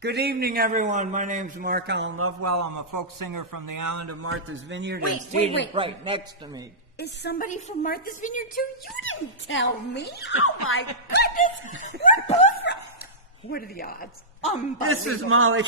Good evening, everyone. My name's Mark Allen Lovewell. I'm a folk singer from the island of Martha's Vineyard. Wait. Right next to me. Is somebody from Martha's Vineyard too? You didn't tell me. Oh my goodness. We're both from... What are the odds? This is Molly.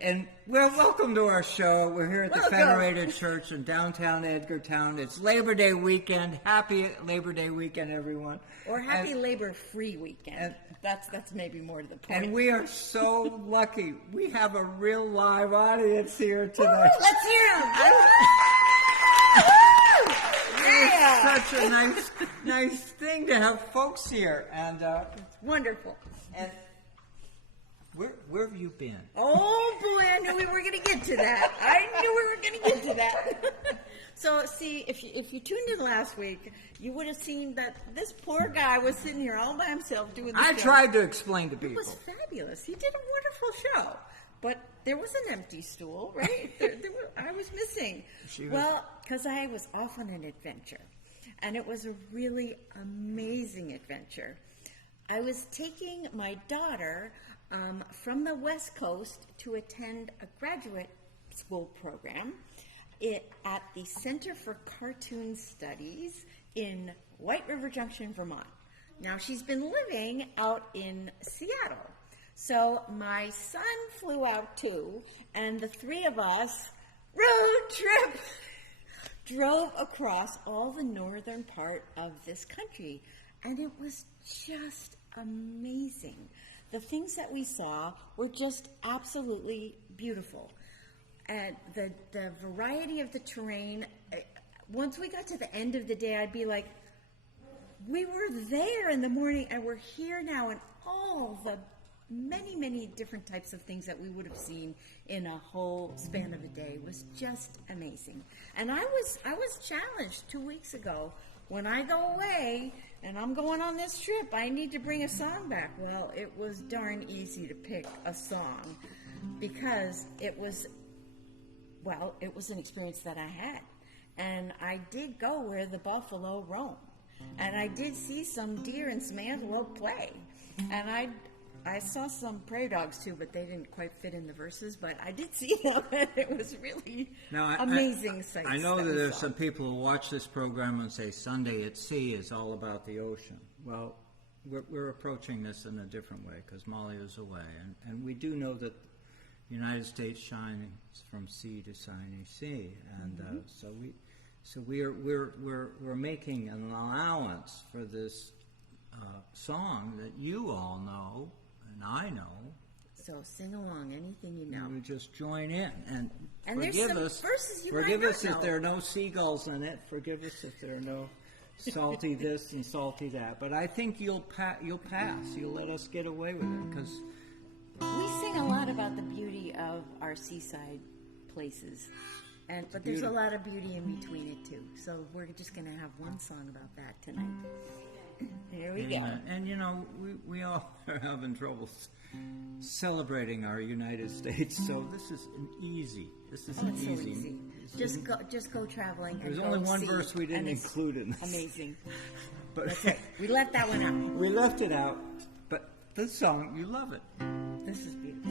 And well, welcome to our show. We're here at the Federated Church in downtown Edgartown. It's Labor Day weekend. Happy Labor Day weekend, everyone. Or happy Labor-free weekend. That's maybe more to the point. And we are so lucky. We have a real live audience here tonight. Woo, let's hear them. Yeah. It's such a nice thing to have folks here. And it's wonderful. And where have you been? Oh boy, I knew we were going to get to that. So, see, if you tuned in last week, you would have seen that this poor guy was sitting here all by himself doing this. I tried to explain to people. It was fabulous. He did a wonderful show. But there was an empty stool, right? I was missing. Well, because I was off on an adventure. And it was a really amazing adventure. I was taking my daughter from the West Coast to attend a graduate school program at the Center for Cartoon Studies in White River Junction, Vermont. Now, she's been living out in Seattle. So my son flew out too, and the three of us, road trip, drove across all the northern part of this country. And it was just amazing. The things that we saw were just absolutely beautiful. And the variety of the terrain, once we got to the end of the day, I'd be like, we were there in the morning and we're here now, and all the many, many different types of things that we would have seen in a whole span of a day was just amazing. And I was challenged 2 weeks ago, when I go away and I'm going on this trip, I need to bring a song back. Well, it was darn easy to pick a song because it was an experience that I had. And I did go where the buffalo roam. And I did see some deer and some antelope play. And I saw some prairie dogs too, but they didn't quite fit in the verses. But I did see them, and it was really amazing sights. I know that there's some people who watch this program and say Sunday at Sea is all about the ocean. Well, we're approaching this in a different way because Molly is away. And we do know that the United States shines from sea to shiny sea. And so we're making an allowance for this song that you all know and I know. So sing along, anything you know. We just join in and forgive us. Verses you forgive might us not if know. there are no seagulls in it. Forgive us if there are no salty this and salty that. But I think you'll pass. You'll let us get away with it because we sing a lot about the beauty of our seaside places. But there's a lot of beauty in between it too. So we're just going to have one song about that tonight. Here we go. And you know, we all are having trouble celebrating our United States. So this is easy. It's so easy. Just go traveling. There's only one verse we didn't include in this. Amazing. But that's it. We left that one out. We left it out. But this song, you love it. This is beautiful.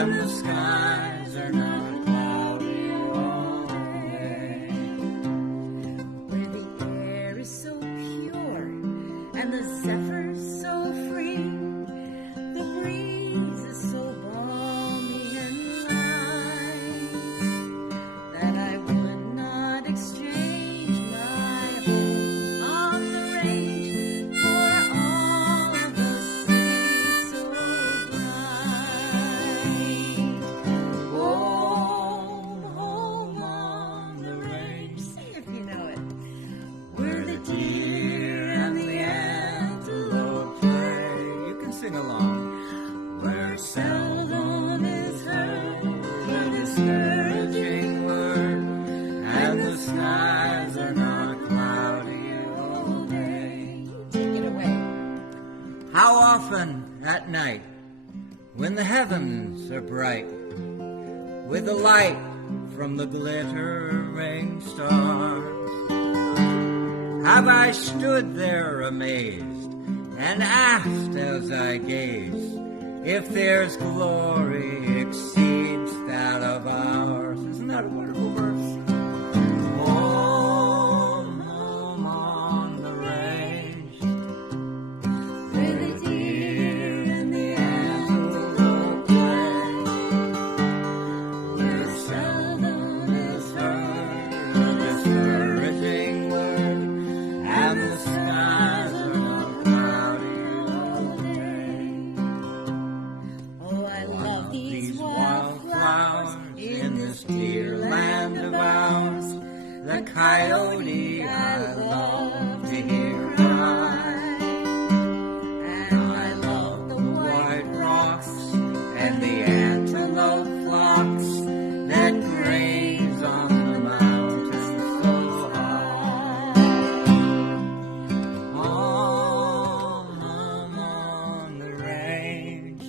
and the skies are not cloudy seldom is heard a discouraging word, and the skies are not cloudy all day. Take it away. How often at night, when the heavens are bright, with the light from the glittering stars, have I stood there amazed and asked as I gaze if there's glory exceeds that of ours. Isn't that a wonderful verse? Home, home on the range, where the deer and the antelope play, where seldom is heard a discouraging word, and the skies are not cloudy all day. Oh, I love these wildflowers in this dear land of ours. The coyote I love to hear cry, and I love the white rocks and the antelope flocks that graze on the mountains so high. Home, home on the range,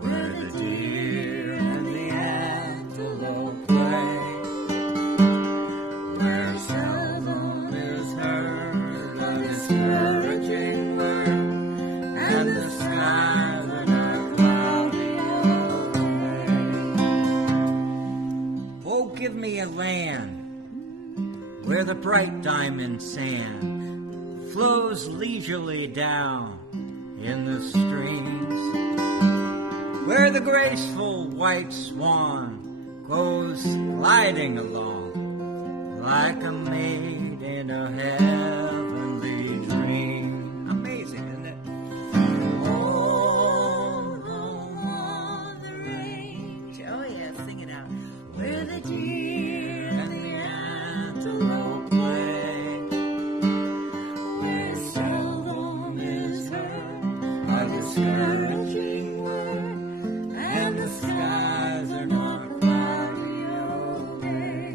where the deer and the antelope play, where seldom is heard a discouraging word, and the skies are not cloudy all day. Oh, give me a land where the bright diamond sand flows leisurely down in the streams, where the graceful white swan goes gliding along like a maid in a heavenly dream. Amazing, isn't it? Home, home on the range. Oh, yeah, sing it out. Where the deer and the antelope play, where seldom is heard a discouraging word, and the skies are not cloudy all day.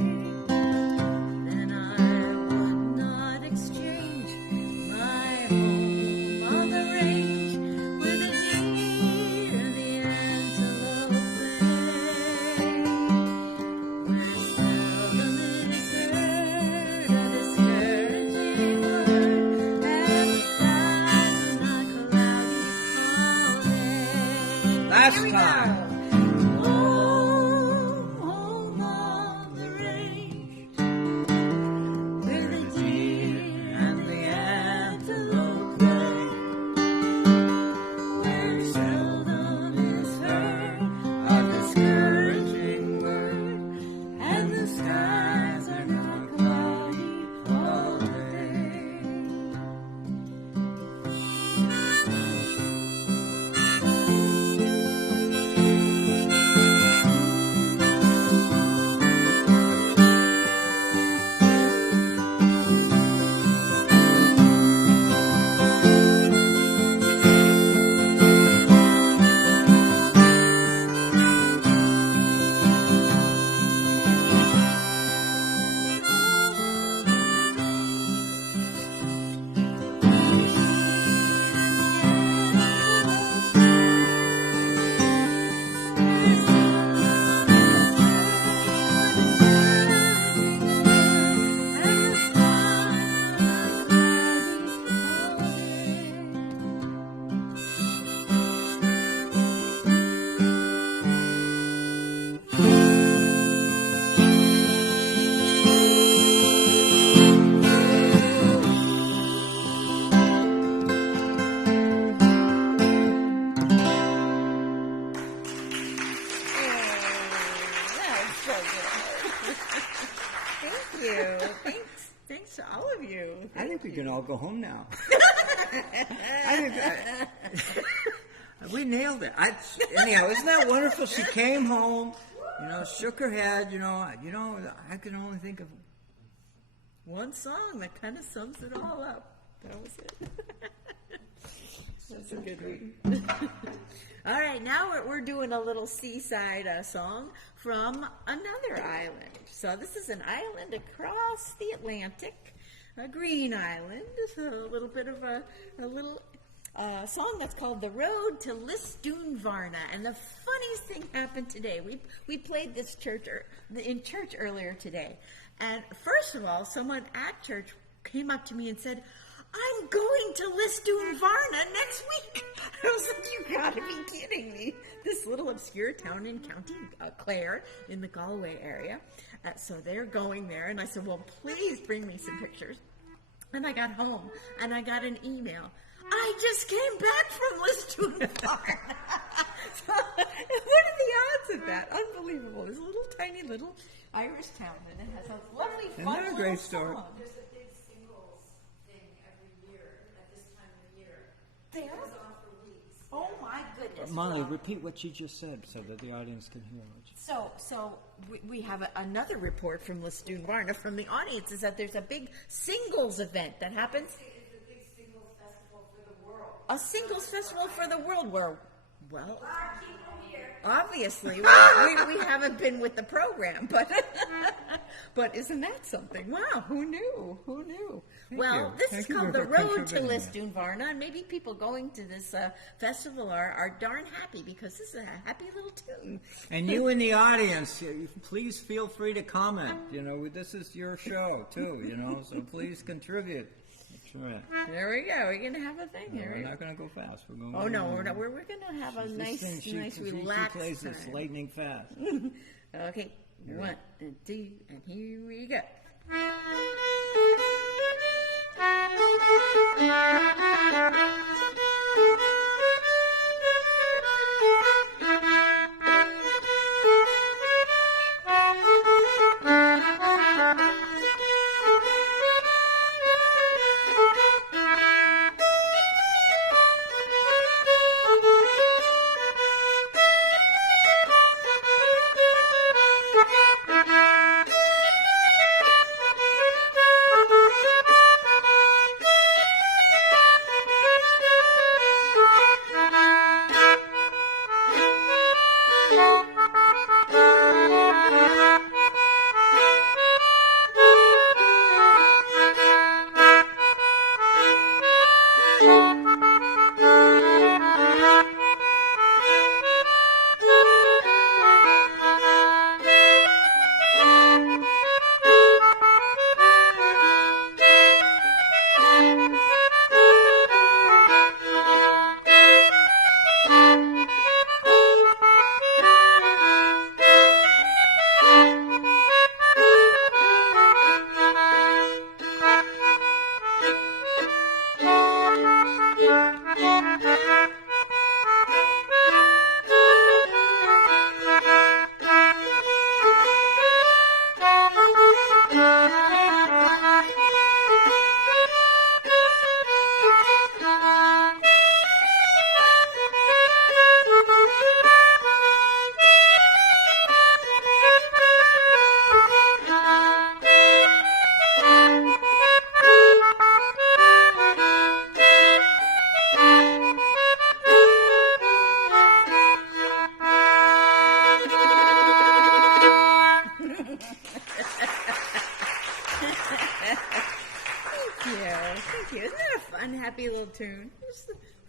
Then I would not exchange my home on the range where the deer and the antelope play, where seldom is heard a discouraging word, and the skies are not cloudy all day. Last Here we time. go. Home, home on the range, Where the deer and the antelope play, where seldom is heard a discouraging word, and the skies are not cloudy all day. Thank you. Thanks to all of you. I think we can all go home now. We nailed it. Anyhow, isn't that wonderful? She came home, shook her head. I can only think of One song that kind of sums it all up. That was it. That's a good one. All right, now we're doing a little seaside song from another island. So this is an island across the Atlantic, a green island. It's a little bit of a little song that's called "The Road to Lisdoonvarna." And the funniest thing happened today. We played this in church earlier today, and first of all, someone at church came up to me and said, "I'm going to Lisdoonvarna next week." I was like, "You gotta be kidding me." This little obscure town in County Clare in the Galway area. So they're going there, and I said, "Well, please bring me some pictures." And I got home, and I got an email. "I just came back from Lisdoonvarna." So, what are the odds of that? Unbelievable. It's a little tiny little Irish town, and it has a lovely, Isn't fun that a little great story? song. There's a big singles thing every year at this time of year. There? It goes on for weeks. Oh my goodness! Molly, Well, repeat what you just said so that the audience can hear what you So we have another report from Lisdoonvarna from the audience is that there's a big singles event that happens. It's the big singles festival for the world. A singles festival for the world where, well, Here. obviously we haven't been with the program, but isn't that something? Wow, who knew? Who knew? Well, you. this Thank is you called for the Road to contributing Lisdoonvarna, and maybe people going to this festival are darn happy because this is a happy little tune. And you in the audience, please feel free to comment. You know, this is your show too, you know, so please contribute. That's right. There we go. We're gonna have a thing No, here. we're not going to go fast. We're going. Oh no, we're not. We're gonna have a This thing, nice, she relaxed plays this time. lightning fast. Okay, 1 and 2, and here we go. Thank you. Isn't that a fun, happy little tune?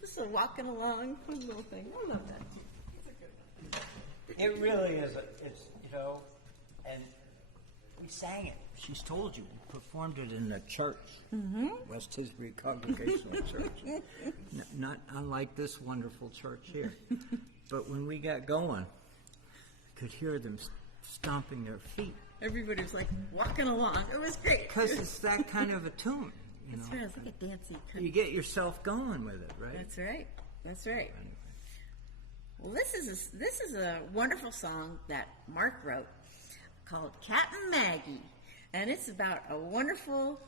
Just a walking along, fun little thing. I love that tune. It's a good one. It really is. It's, you know, and we sang it. She's told you. We performed it in a church, West Tisbury Congregational Church. Not unlike this wonderful church here. But when we got going, I could hear them stomping their feet. Everybody was like walking along. It was great. Because it's that kind of a tune. You That's know? right. It's like a dancey kind You get yourself going with it, right? That's right. That's right. Well, this is a wonderful song that Mark wrote called Captain Maggie, and it's about a wonderful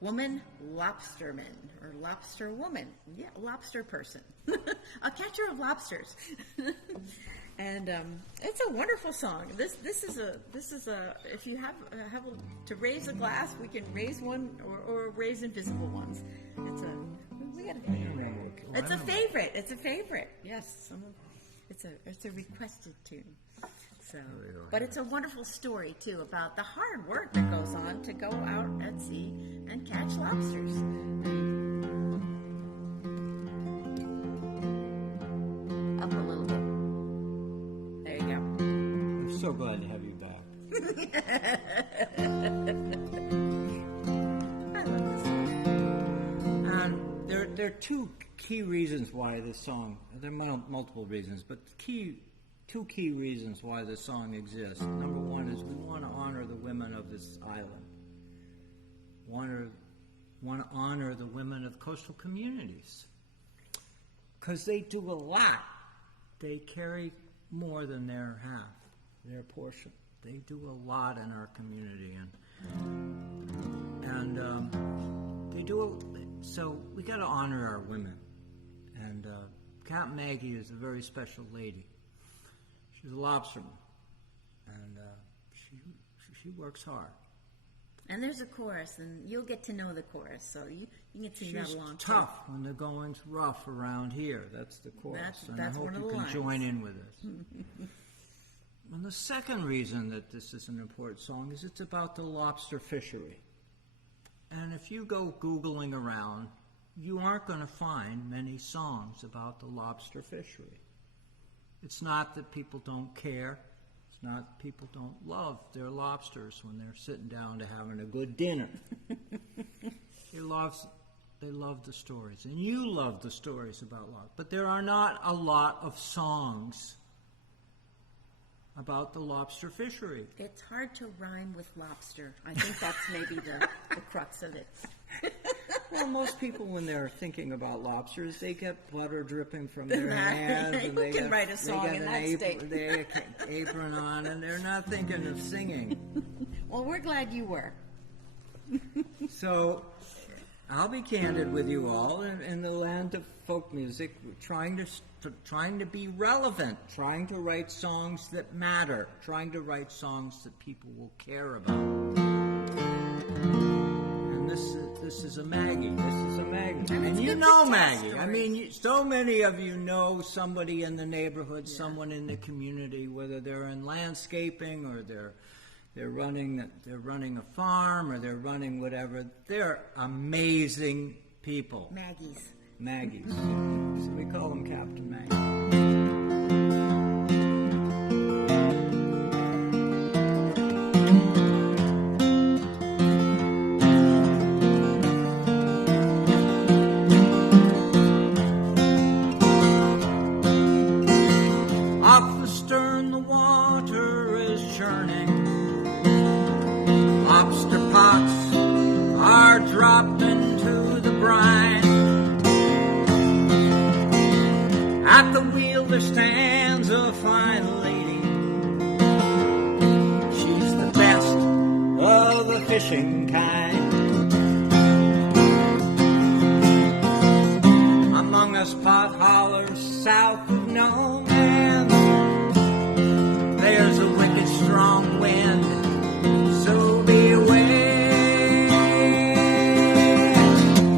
woman lobsterman or lobster woman. Yeah, lobster person, a catcher of lobsters. And it's a wonderful song. This is a if you have to raise a glass, we can raise one or raise invisible ones. We got to. It's a favorite. It's a favorite. Yes, it's a requested tune. So, but it's a wonderful story too about the hard work that goes on to go out at sea and catch lobsters. Up a little bit. There you go. I'm so glad to have you back. I love this song. And there are two key reasons why this song. There are multiple reasons, but two key reasons why this song exists. Number one is we want to honor the women of this island. Want to honor the women of coastal communities because they do a lot. They carry more than their half, their portion. They do a lot in our community, and they do. So we got to honor our women. And Captain Maggie is a very special lady. She's a lobsterman, and she works hard. And there's a chorus, and you'll get to know the chorus, so you can sing that along. She's tough when the going's rough around here. That's the chorus, and I hope you can join in with us. And the second reason that this is an important song is it's about the lobster fishery. And if you go Googling around, you aren't going to find many songs about the lobster fishery. It's not that people don't care. It's not that people don't love their lobsters when they're sitting down to having a good dinner. They love the stories, and you love the stories about lobster. But there are not a lot of songs about the lobster fishery. It's hard to rhyme with lobster. I think that's maybe the crux of it. Well, most people, when they're thinking about lobsters, they get butter dripping from their hands. And Who can write a song in that state? They have an apron on, and they're not thinking of singing. Well, we're glad you were. So, I'll be candid with you all. In the land of folk music, trying to be relevant, trying to write songs that matter, trying to write songs that people will care about. And this is a Maggie. This is a Maggie. And you know Maggie. I mean, so many of you know somebody in the neighborhood, someone in the community, whether they're in landscaping or they're running a farm or they're running whatever. They're amazing people. Maggies. So we call them Captain Maggie. Off the stern the water is churning. Lobster pots are dropped into the brine. At the wheel there stands a fine lady. She's the best of the fishing kind. Among us pot hollers south of no man, there's a wicked strong wind, so beware.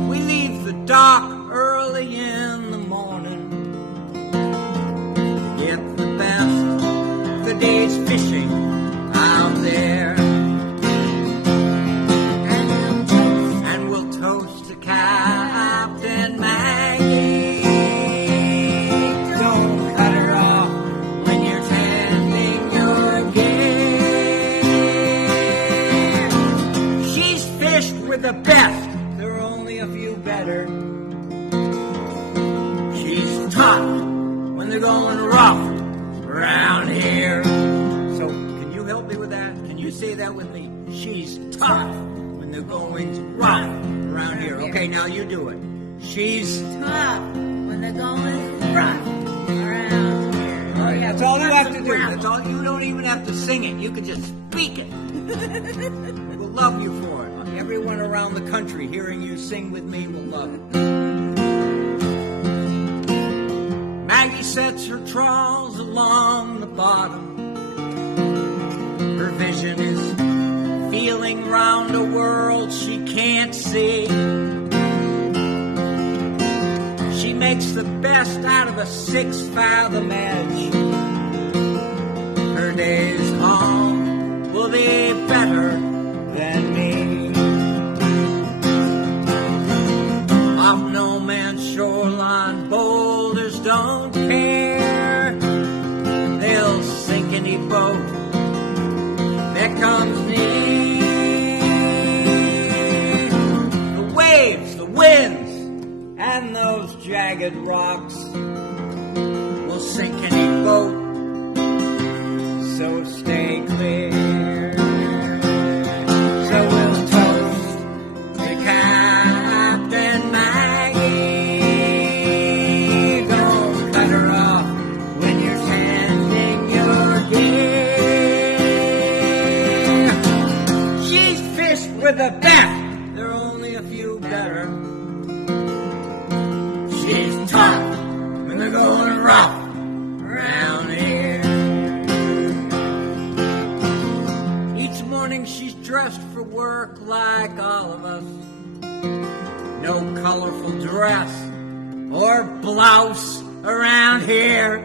We leave the dock early in the morning, get the best of the day's fishing out there. And we'll toast to Captain Maggie. Don't cut her off when you're tending your game. She's fished with the best, there are only a few better. She's tough when they're going rough around here. So, can you help me with that? Can you say that with me? She's tough when they're going rough around here. Okay, now you do it. She's Tough when they're going rough around here. all right. That's all you have to do. That's all. You don't even have to sing it. You can just speak it. We'll love you for it. Everyone around the country hearing you sing with me will love it. Maggie sets her trawls along the bottom. Her vision is feeling round a world she can't see. She makes makes the best out of a 6-fathom edge. Her days home will be better than me. Off no man's shoreline, boulders don't care. They'll sink any boat that comes near. The waves, the winds, and those jagged rocks will sink any boat, so stay clear. So we'll toast to Captain Maggie. Don't cut her off when you're tending your gear. She's fished with the best, there are only a few better. She's tough when they're going rough around here. Each morning she's dressed for work like all of us. No colorful dress or blouse around here.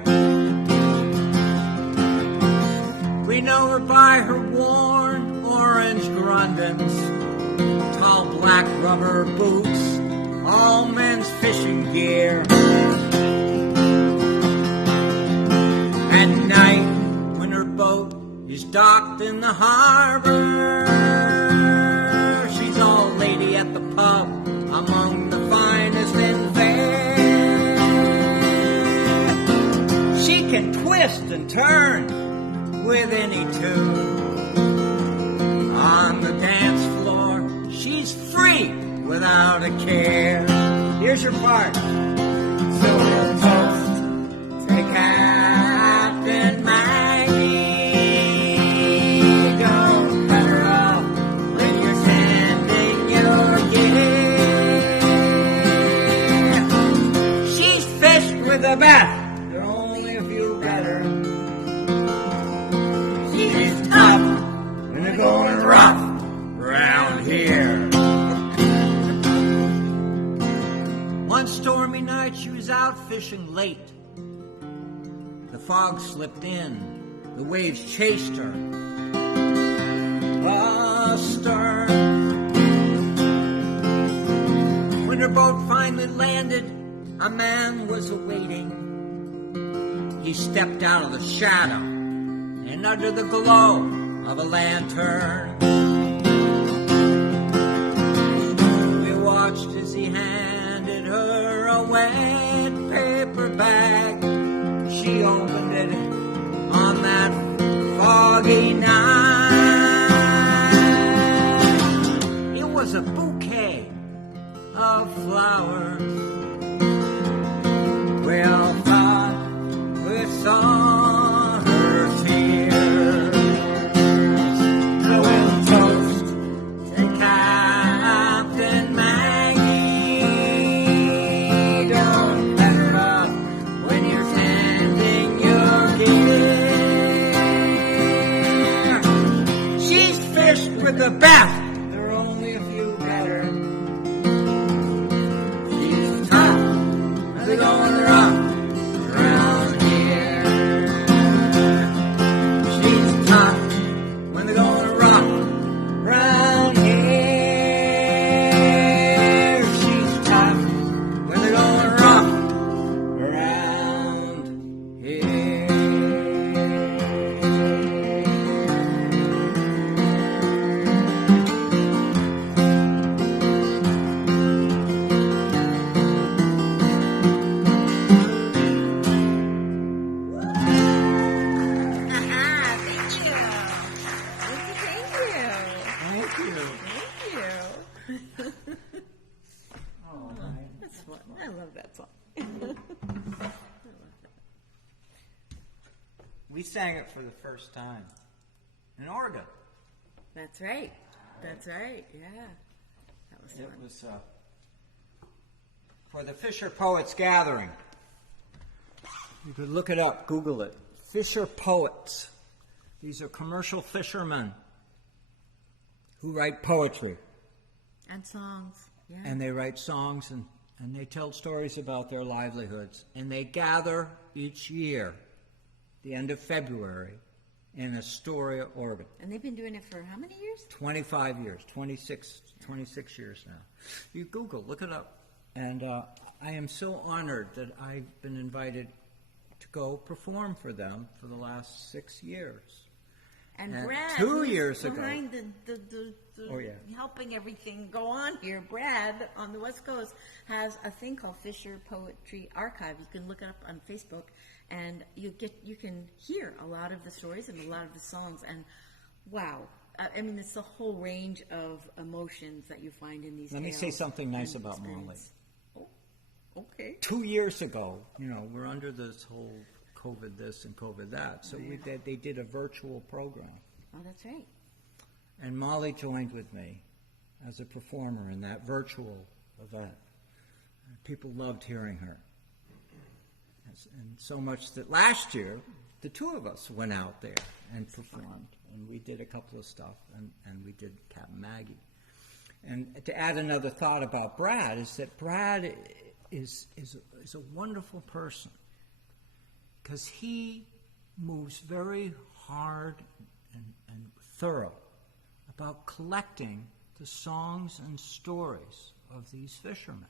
We know her by her worn orange Grundens, tall black rubber boots, all men's fishing gear. At night, when her boat is docked in the harbor, she's all lady at the pub, among the finest in there. She can twist and turn with any tune. On the dance floor, she's free without a care. Here's your part. So we'll toast to Captain Maggie. Don't cut her off when you're sending your gear. She's fished with the best, there are only a few better. She's tough when they're going rough around here. One stormy night she was out fishing late. The fog slipped in, the waves chased her astern. When her boat finally landed, a man was awaiting. He stepped out of the shadow and under the glow of a lantern. We watched as he handed her a wet paper bag. She opened it on that foggy night. It was a bouquet of flowers. We all thought we saw her tears. So we'll toast to Captain Maggie. Don't cut her off when you're sending your gear. She's fished with the best, there are only a few better. She's tough, they're going rough around here. She's tough when they're going rough around here. She's tough when they're going rough around here. Thank you. Oh, That's fun. I love that song. we sang it for the first time in Oregon. That's right. That's right. Yeah. That was It fun. was for the Fisher Poets Gathering. You could look it up, Google it. Fisher Poets. These are commercial fishermen who write poetry. And songs. Yeah. And they write songs and and they tell stories about their livelihoods, and they gather each year, the end of February, in Astoria, Oregon. And they've been doing it for how many years? 25 years, 26 years now. You Google, look it up. And I am so honored that I've been invited to go perform for them for the last 6 years. And Brad, 2 years ago. behind the Oh, yeah. helping everything go on here, Brad on the West Coast has a thing called FisherPoetry Archive. You can look it up on Facebook, and you can hear a lot of the stories and a lot of the songs. And wow, I mean, it's the whole range of emotions that you find in these. Let me say something nice about Molly. Oh, okay. 2 years ago, we're under this whole COVID this and COVID that, so they did a virtual program. Oh, that's right. And Molly joined with me as a performer in that virtual event. People loved hearing her. And so much that last year, the two of us went out there and performed. And we did a couple of stuff, and we did Captain Maggie. And to add another thought about Brad is that Brad is a wonderful person, because he moves very hard and thorough about collecting the songs and stories of these fishermen.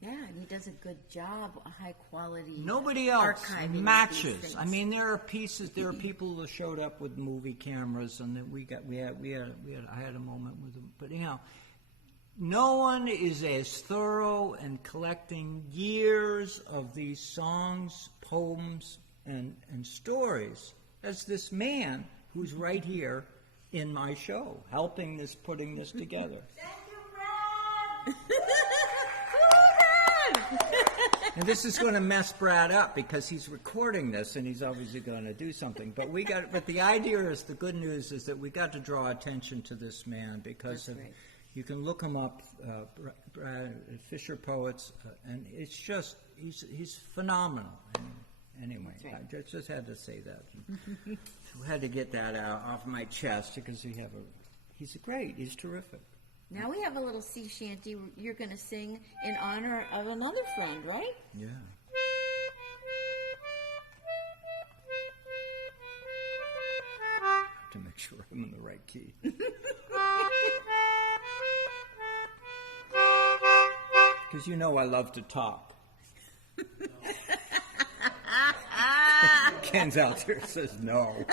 Yeah, and he does a good job, a high quality. Nobody else archiving matches. these I mean, there are pieces. There are people who showed up with movie cameras, and I had a moment with them. But no one is as thorough in collecting years of these songs, poems, and stories as this man who's right here in my show, putting this together. Thank you, Brad! And this is going to mess Brad up because he's recording this and he's obviously going to do something. But the idea is, the good news is that we got to draw attention to this man because you can look him up, Brad, Fisher Poets, and it's just, he's phenomenal. Anyway, I just had to say that. I had to get that out off my chest because he's great. He's terrific. Now we have a little sea shanty you're going to sing in honor of another friend, right? Yeah. To make sure I'm in the right key. Because I love to talk. Ken's out there says no.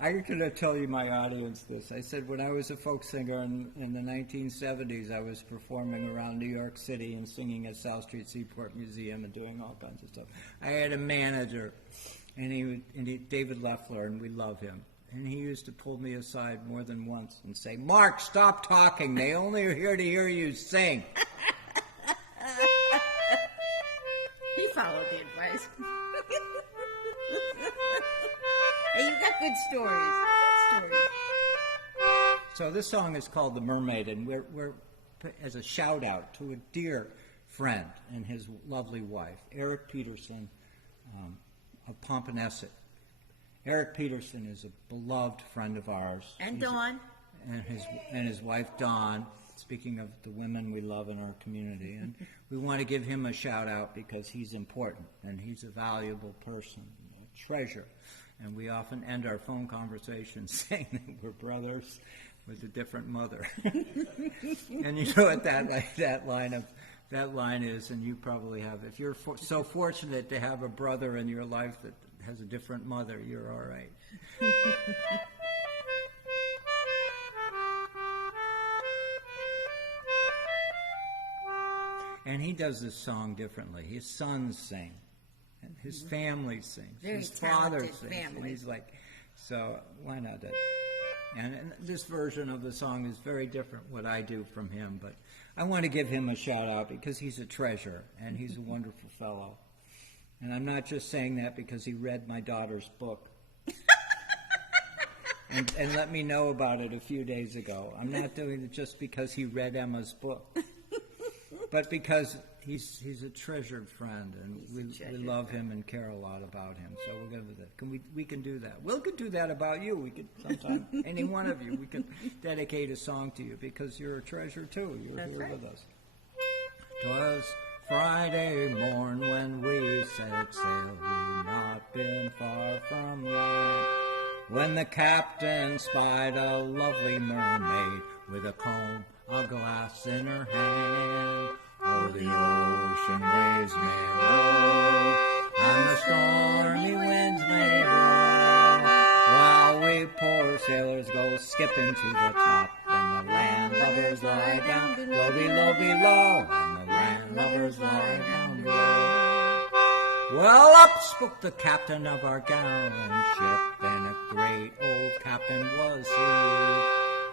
I'm going to tell you my audience this. I said when I was a folk singer in the 1970s, I was performing around New York City and singing at South Street Seaport Museum and doing all kinds of stuff. I had a manager, and David Loeffler, and we love him. And he used to pull me aside more than once and say, "Mark, stop talking. They only are here to hear you sing." He followed the advice. Hey, you got good stories. So this song is called "The Mermaid," and we're as a shout out to a dear friend and his lovely wife, Eric Peterson of Pomponesset. Eric Peterson is a beloved friend of ours. And Dawn. And his wife Dawn. Speaking of the women we love in our community, and we want to give him a shout out because he's important and he's a valuable person, a treasure. And we often end our phone conversations saying that we're brothers with a different mother. And you know what that line is, and you probably have. If you're so fortunate to have a brother in your life that has a different mother, you're all right. And he does this song differently. His sons sing. And his family sings. Very his father talented sings. family. And he's like, so why not that? And this version of the song is very different what I do from him, but I want to give him a shout out because he's a treasure and he's a wonderful fellow. And I'm not just saying that because he read my daughter's book and let me know about it a few days ago. I'm not doing it just because he read Emma's book, but because he's a treasured friend, and we love him and care a lot about him. So we're going to do that. We can do that. We could do that about you. We could sometime, any one of you, we could dedicate a song to you because you're a treasure too. You're here with us. 'Twas Friday morn when we set sail, we'd not been far from land, when the captain spied a lovely mermaid with a comb of glass in her hand. Oh, the ocean waves may roll, and the stormy winds may blow, while we poor sailors go skipping to the top, and the landlubbers lie down below, below, below, and the landlubbers lie down below. Well, up spoke the captain of our gallant ship, and a great old captain was he.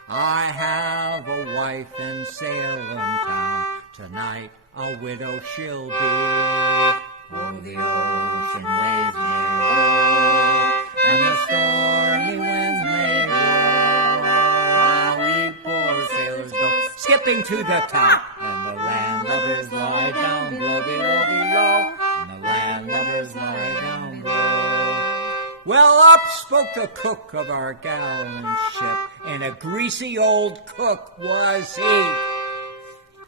I have a wife in Salem town, tonight a widow she'll be. Oh, the ocean waves may roll, and the stormy winds may blow, while we poor sailors go skipping to the top, and the landlubbers lie down below, below, below, and the landlubbers lie down below. Well, up spoke the cook of our gallant ship, and a greasy old cook was he.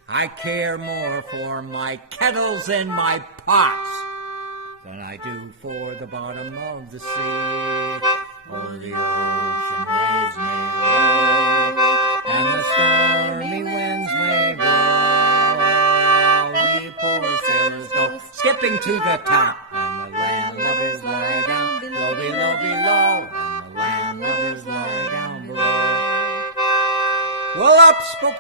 I care more for my kettles and my pots than I do for the bottom of the sea. Oh, the ocean waves may roll, and the stormy winds may blow, we poor sailors go skipping to the top, and the landlubbers lie down below, below, below, and the landlubbers lie down below. Well, up spoke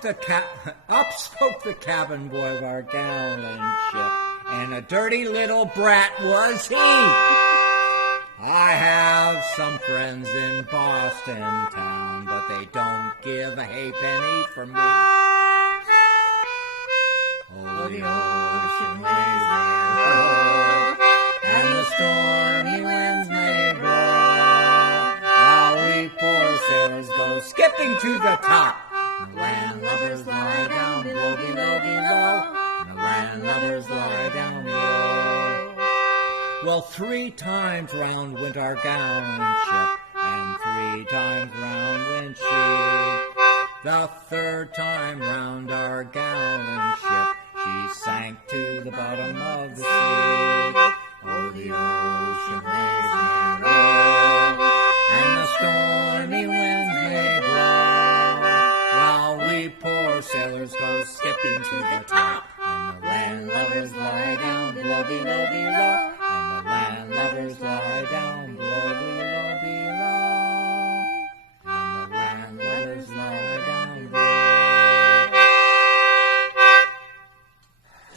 the cabin boy of our gallant ship, and a dirty little brat was he. I have some friends in Boston town, but they don't give a halfpenny for me. Oh, the ocean waves may roll, and the stormy winds may blow, while we poor sailors go skipping to the top. The landlubbers lie down below, below, below, and the landlubbers lie down below. Well, 3 times round went our gallant ship, and 3 times round went she. The 3rd time round our gallant ship, she sank to the bottom of the sea. Oh, the ocean waves may roll, and the stormy winds may blow, while we poor sailors go skipping to the top, and the landlubbers lie down below, below, below, and the landlubbers lie down below, below, below, and the landlubbers lie down below.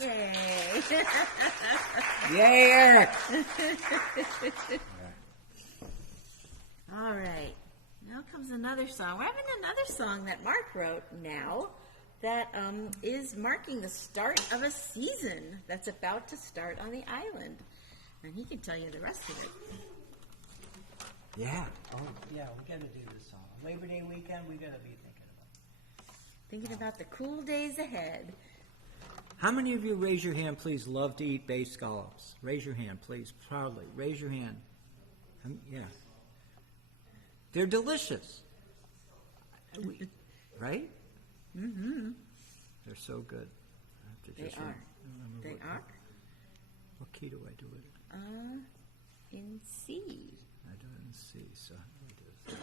Yay! Yay, Eric! All right. Now comes another song. We're having another song that Mark wrote now that is marking the start of a season that's about to start on the island. And he can tell you the rest of it. Yeah. Oh, yeah, we got to do this song. Labor Day weekend, we got to be thinking about it. Thinking about the cool days ahead. How many of you, raise your hand, please, love to eat bay scallops? Raise your hand, please, proudly. Raise your hand. Yeah. They're delicious. Right? Mm-hmm. They're so good. I have to They just are. remember They are. What key do I do it? In C. I do it in C, so how do I do this?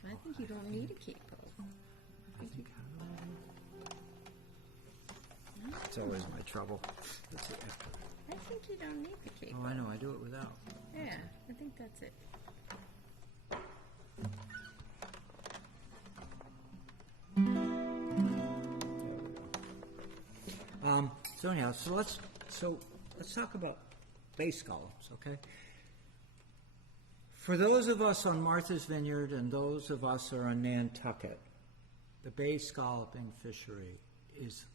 So I think you don't need a capo. I think it's always my trouble. Let's see. I think you don't need the capo. Oh, I know. I do it without. Yeah, I think that's it. So anyhow, let's talk about bay scallops, okay? For those of us on Martha's Vineyard and those of us who are on Nantucket, the bay scalloping fishery is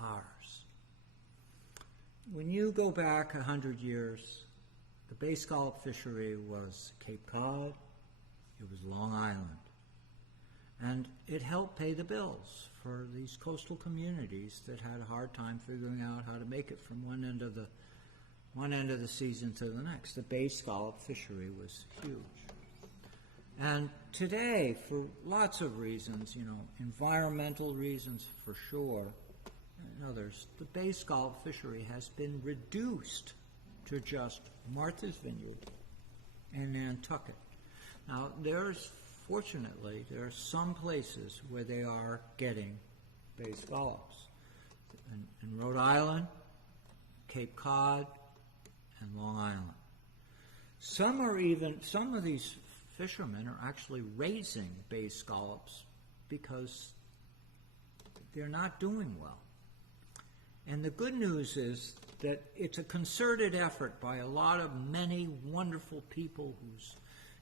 ours. When you go back 100 years, the bay scallop fishery was Cape Cod, it was Long Island, and it helped pay the bills for these coastal communities that had a hard time figuring out how to make it from one end of the season to the next. The bay scallop fishery was huge. And today, for lots of reasons, environmental reasons for sure, and others, the bay scallop fishery has been reduced to just Martha's Vineyard and Nantucket. Now, fortunately, there are some places where they are getting bay scallops. In Rhode Island, Cape Cod, and Long Island. Some of these fishermen are actually raising bay scallops because they're not doing well. And the good news is that it's a concerted effort by many wonderful people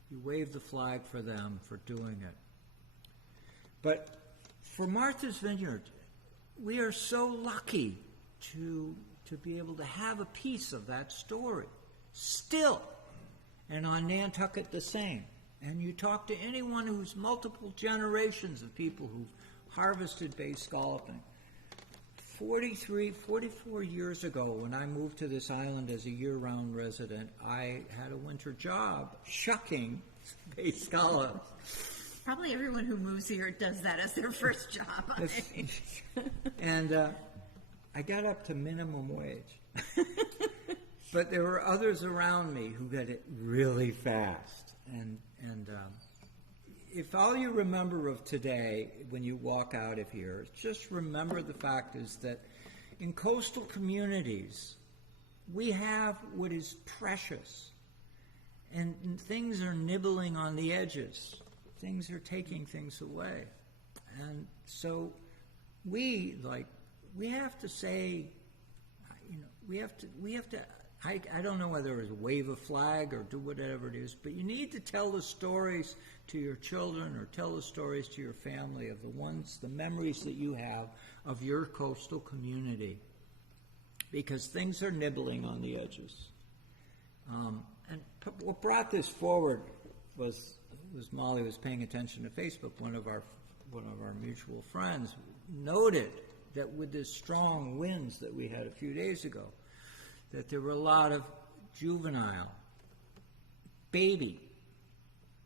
you wave the flag for them for doing it. But for Martha's Vineyard, we are so lucky to be able to have a piece of that story still. And on Nantucket, the same. And you talk to anyone who's multiple generations of people who've harvested bay scalloping. 44 years ago, when I moved to this island as a year-round resident, I had a winter job shucking bay scallops. Probably everyone who moves here does that as their first job. And I got up to minimum wage. But there were others around me who got it really fast. And if all you remember of today when you walk out of here, just remember the fact is that in coastal communities, we have what is precious. And things are nibbling on the edges. Things are taking things away. And so we have to say, we have to, I don't know whether it's wave a flag or do whatever it is, but you need to tell the stories to your children or tell the stories to your family of the memories that you have of your coastal community, because things are nibbling on the edges. And what brought this forward was Molly was paying attention to Facebook. One of our mutual friends noted that with the strong winds that we had a few days ago, that there were a lot of juvenile, baby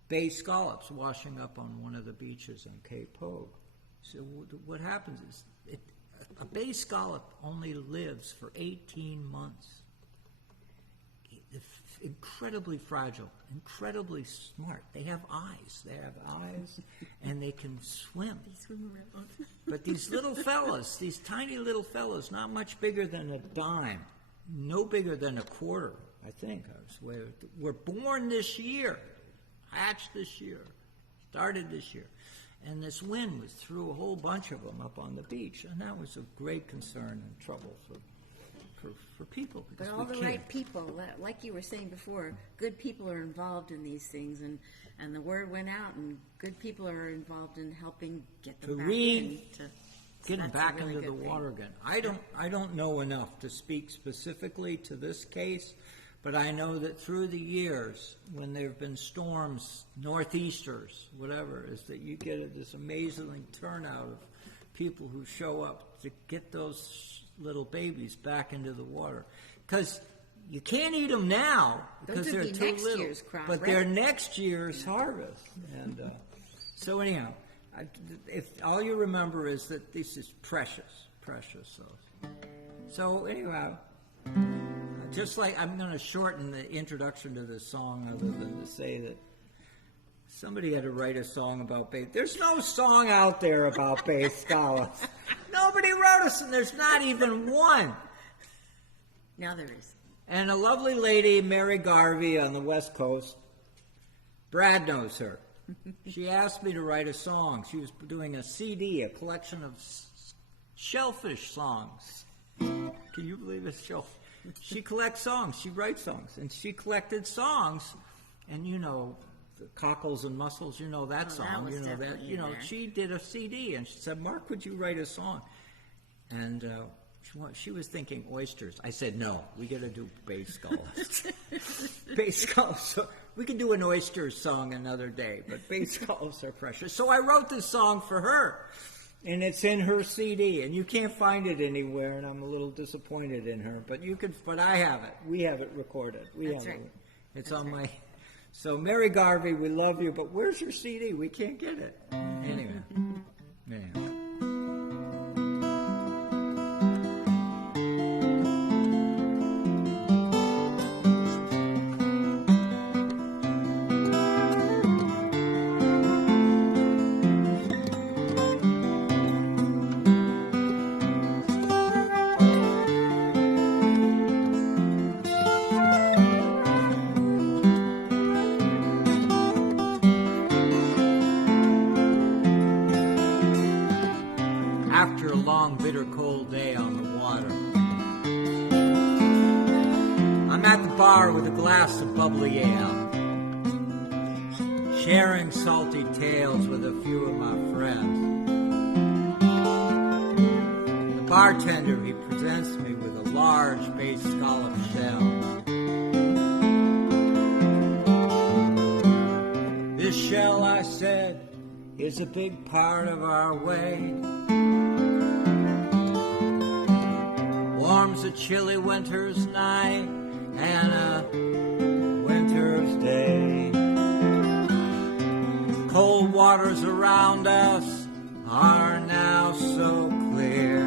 bay scallops washing up on one of the beaches on Cape Hogue. So what happens is a bay scallop only lives for 18 months. Incredibly fragile, incredibly smart. They have eyes, and they can swim. They swim around. But these little fellas, these tiny little fellas, not much bigger than a dime, no bigger than a quarter, I think, I swear, were born this year, hatched this year, started this year. And this wind was threw a whole bunch of them up on the beach, and that was of great concern and trouble for people. But all the right people, like you were saying before, good people are involved in these things, and the word went out, and good people are involved in helping get them back in. Getting back into the water again. I don't know enough to speak specifically to this case, but I know that through the years, when there have been storms, northeasters, whatever, is that you get this amazing turnout of people who show up to get those little babies back into the water. Because you can't eat them now because they're too little. Crop, but right? they're next year's harvest. And so anyhow, if all you remember is that this is precious. So anyhow, just like I'm going to shorten the introduction to this song other than to say that somebody had to write a song about bay. There's no song out there about bay scallops. Nobody wrote us, and there's not even one. Now there is. And a lovely lady, Mary Garvey, on the West Coast, Brad knows her. She asked me to write a song. She was doing a CD, a collection of shellfish songs. Can you believe it? She collects songs. She writes songs. And she collected songs, and the cockles and mussels, that song. That was definitely in there. She did a CD, and she said, Mark, would you write a song? And she was thinking oysters. I said, no, we got to do bay scallops. Bay scallops. So we can do an oyster song another day, but bay scallops are precious. So I wrote this song for her, and it's in her CD, and you can't find it anywhere, and I'm a little disappointed in her, but you can. But I have it. We have it recorded. That's right. It's on my. So Mary Garvey, we love you, but where's your CD? We can't get it. Anyway. glass of bubbly ale, sharing salty tales with a few of my friends. The bartender, he presents me with a large bay scallop shell. This shell, I said, is a big part of our way. Warms a chilly winter's night and a winter's day. Cold waters around us are now so clear.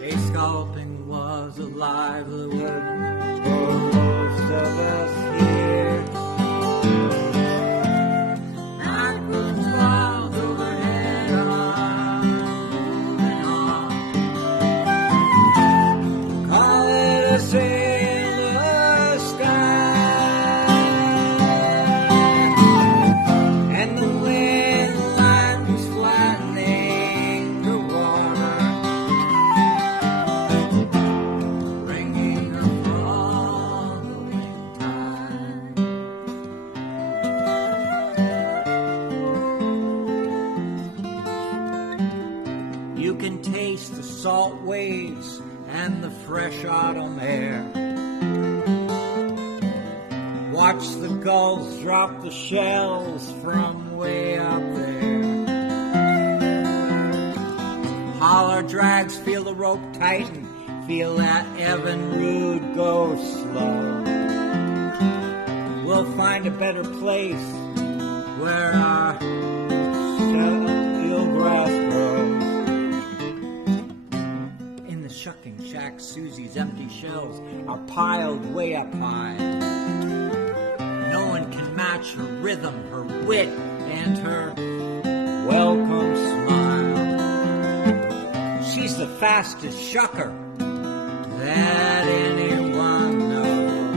Bay scalloping was a livelihood for most of us here. Mackerel clouds overhead are moving on. Call it a sailor's sky, and the wind lines flattening the water, bringing a following tide. You can taste the salt waves and the fresh autumn air. Watch the gulls drop the shells from way up there. Holler drags, feel the rope tighten, feel that Evan Rude go slow. We'll find a better place where our eelgrass grows. In the shucking shack, Susie's empty shells are piled way up high. No one can match her rhythm, her wit, and her welcome smile. She's the fastest shucker that anyone knows.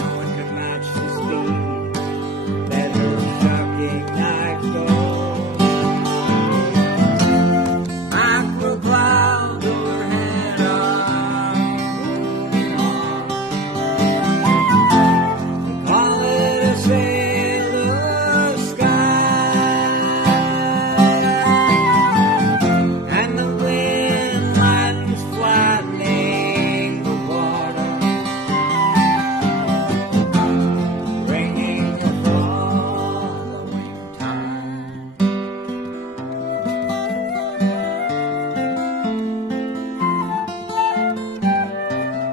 No one can match the speed that her shucking knife goes. Mackerel clouds overhead are moving on. They call it a sailor's sky, and the wind lines flattening the water, bringing a following tide.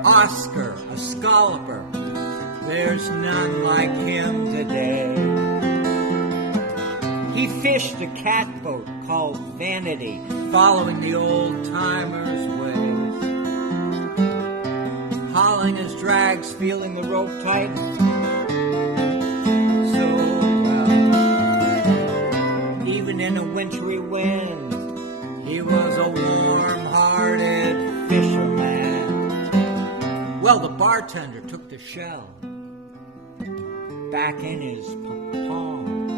Oscar, a scalloper, there's none like him today. He fished a catboat called Vanity, following the old-timers' ways. Hauling his drags, feeling the rope tighten so well. Even in a wintry wind, he was a warm-hearted fisherman. Well, the bartender took the shell back in his palm,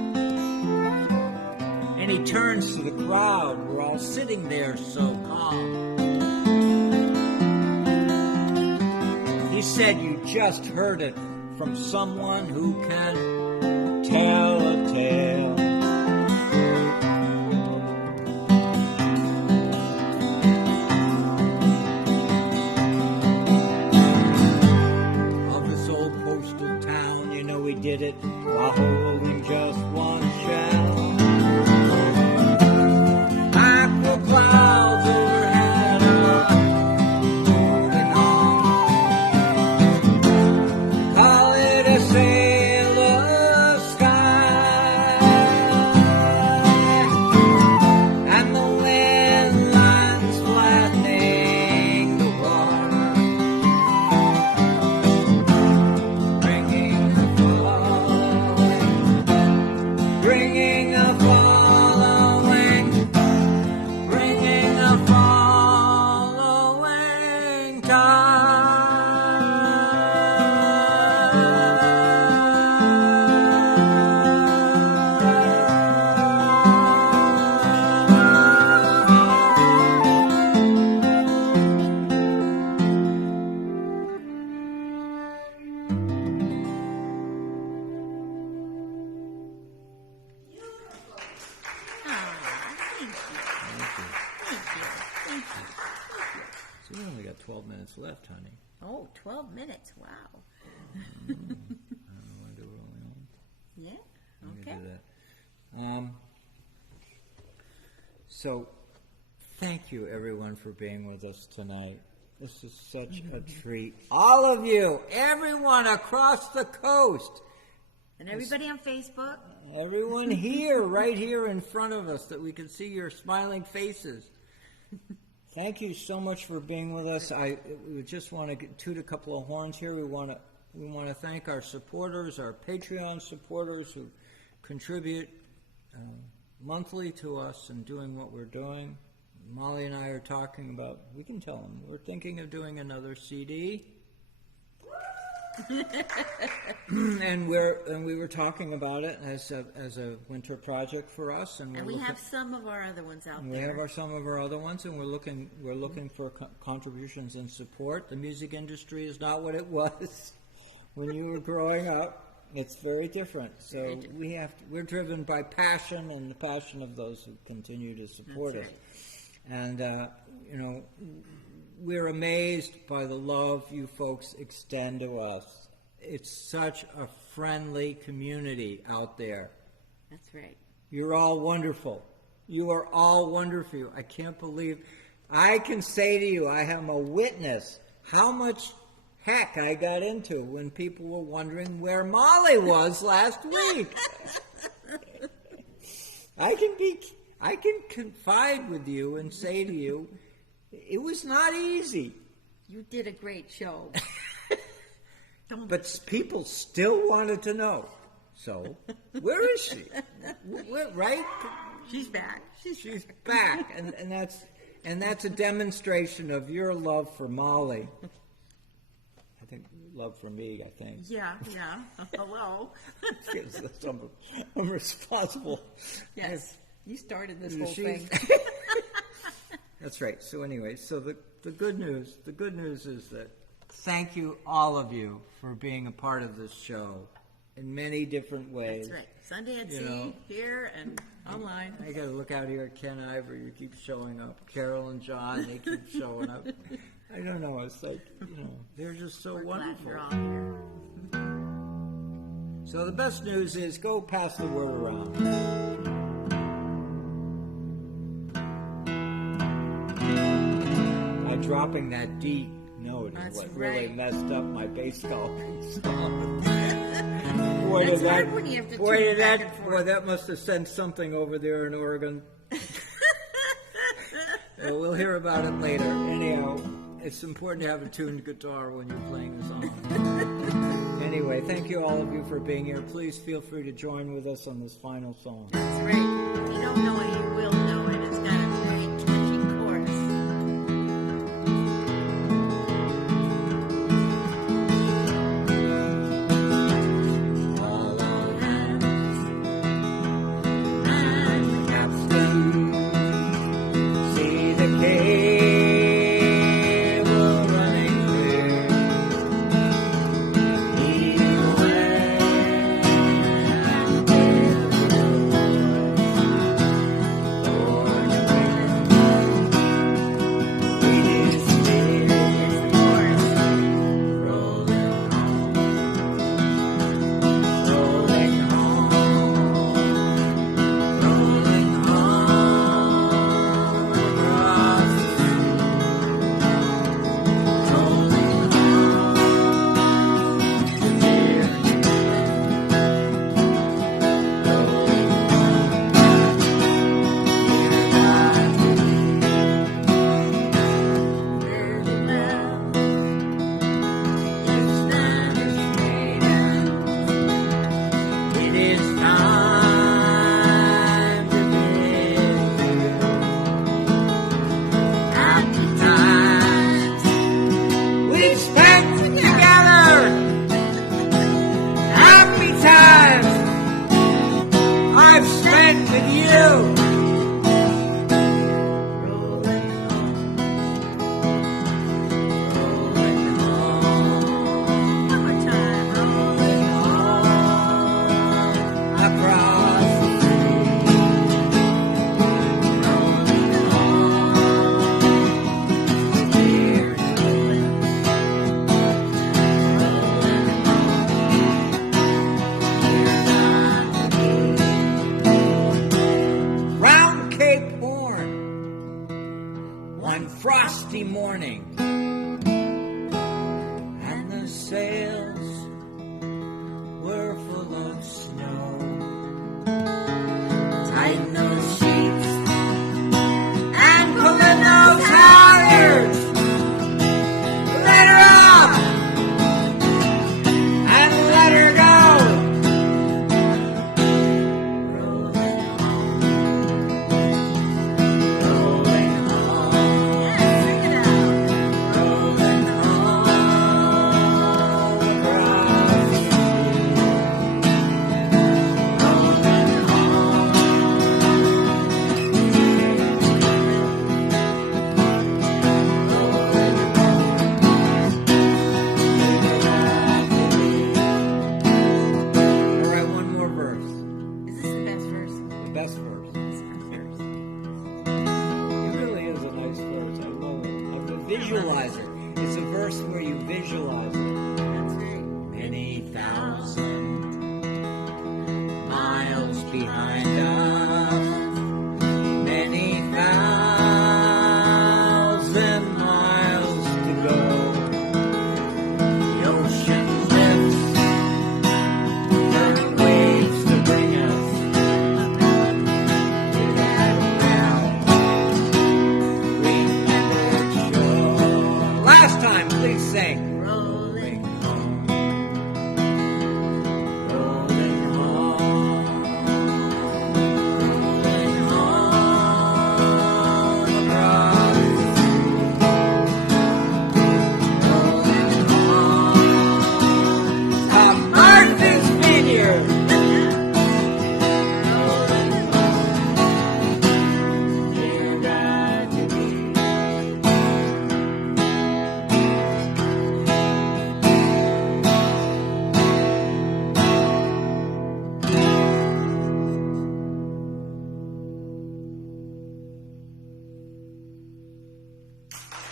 and he turns to the crowd. We're all sitting there so calm. He said, "You just heard it from someone who can tell a tale." Of this old coastal town, you know he did it while holding just one shell. Mackerel clouds overhead are moving on. Call it a sailor's sky, and the wind lines flattening the water, bringing the following 12 minutes. Wow. I don't want to do it all alone. Yeah. Let me Okay. do that. So, thank you everyone for being with us tonight. This is such a treat. All of you, everyone across the coast, And everybody on Facebook. everyone here, right here in front of us, that we can see your smiling faces. Thank you so much for being with us. We just want to toot a couple of horns here. We want to thank our supporters, our Patreon supporters who contribute monthly to us and doing what we're doing. Molly and I are talking about, we can tell them, we're thinking of doing another CD. and we were talking about it as a winter project for us, and And we have some of our other ones out we there. have some of our other ones, and we're looking for contributions and support. The music industry is not what it was when you were growing up. It's very different. So we're driven by passion and the passion of those who continue to support That's us. right. And we're amazed by the love you folks extend to us. It's such a friendly community out there. That's right. You're all wonderful. You are all wonderful. I can't believe I can say to you, I am a witness how much heck I got into when people were wondering where Molly was last week. I can confide with you and say to you, it was not easy. You did a great show. But people still wanted to know. So, where is she? Right? She's back. She's back, and that's a demonstration of your love for Molly. I think love for me. I think. Yeah. Hello. I'm responsible. Yes. You started this You whole see- thing. That's right. So anyway, the good news is that thank you all of you for being a part of this show in many different ways. That's right. Sunday at You Sea, know. here and online. I got to look out here at Ken Ivory, who keeps showing up. Carol and John, they keep showing up. I don't know. It's like, they're just so We're wonderful. glad you're all here. So the best news is go pass the word around. By dropping that D note That's is what really right. messed up my bass golfing song. That's hard when you have to tune it back and forth. Boy, that must have sent something over there in Oregon. We'll hear about it later. Anyhow, it's important to have a tuned guitar when you're playing the song. Anyway, thank you all of you for being here. Please feel free to join with us on this final song. That's right. If you don't know it, you will know it. It's got a very catchy chorus. All our hands and the capstan. See the cable running clear. Lead away and sails were full of snow. Tighten those sheets and pull in those halyards. Let her up and let her go. Rolling home, rolling home, Sing it out. rolling home across the sea. Rolling home, all right, one more verse. Is this the best verse? The best verse. This is the best verse. It really is a nice verse. I love it. Of the visualizer. It's a verse where you visualize it. That's right. Many thousand miles behind us. Many thousand miles to go. The ocean lifts, turning waves to bring us to that well-remembered shore. Last time, please sing. Rolling. Home, rolling home, rolling home across the sea, rolling home to Martha's Vineyard, rolling home, dear God to me.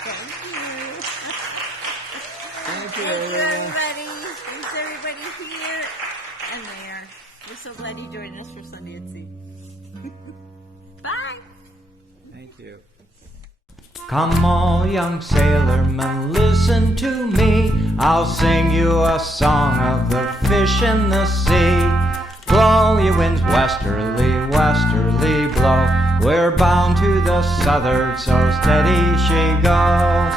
Thank you. Thank you, Thank you, everyone. everybody. Thanks, everybody here and there. We're so glad you joined us for Sunday at Sea. Bye. Thank you. Come all young sailormen, listen to me. I'll sing you a song of the fish in the sea. Blow ye winds westerly, westerly blow. We're bound to the southward, so steady she goes.